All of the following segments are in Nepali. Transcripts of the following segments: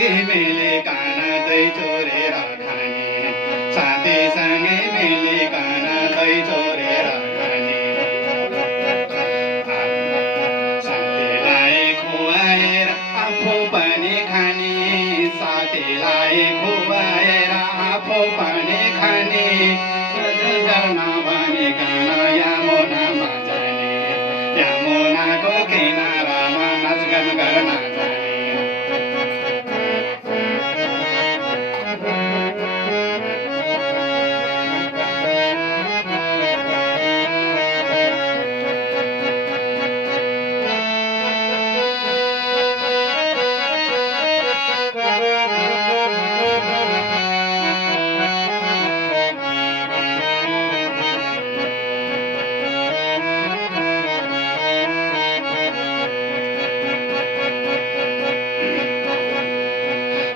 साथीसँगै मिलिकन दही चोरेर खाने साथीसँगै मिलिकन दही चोरेर खाने साथीलाई खुवाएर आफू पनि खाने साथीलाई खुवाएर आफू पनि खाने गर्न भनिकन यमुनामा जाने यमुनाको किनारामा नाचगान गर्न जाने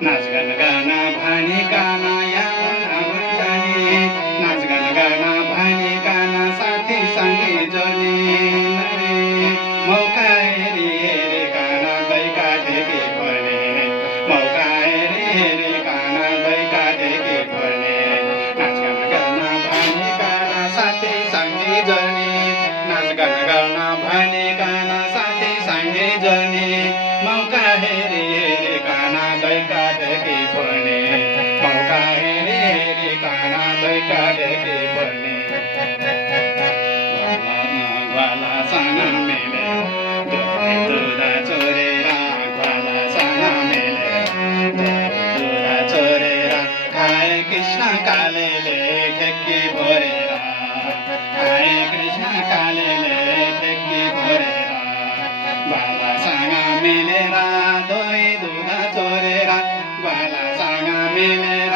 नाचगान गर्न भनिकन यमुनामा जाने नाचगान गर्न भनिकन साथीसँगै जाने मौका हेरी हेरिकन गएका ढेकी पनि मौका हेरी हेरिकन गएका ढेकी पनि नाचगान गर्न भनिकन साथीसँगै जाने नाचगान गर्न भनिकन साथीसँगै जाने मौका हेरी हेरिकन गएका ढेकी पनि मौका हेरी हेरिकन गएका ढेकी पनि ग्वालासँग मिलेर दुध चोरेर ग्वालासँग मिलेर दुध चोरेर खाए कृष्ण कालीले ठेक्की भरेर खाए कृष्ण कालीले ठेक्की भरेर ग्वालासँग मिलेर दही दुध चोरेर ग्वालासँग मिलेर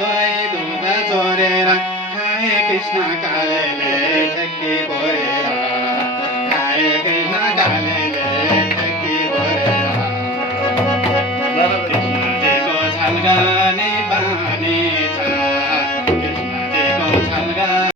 दही दुध चोरेर खाए कृष्ण काले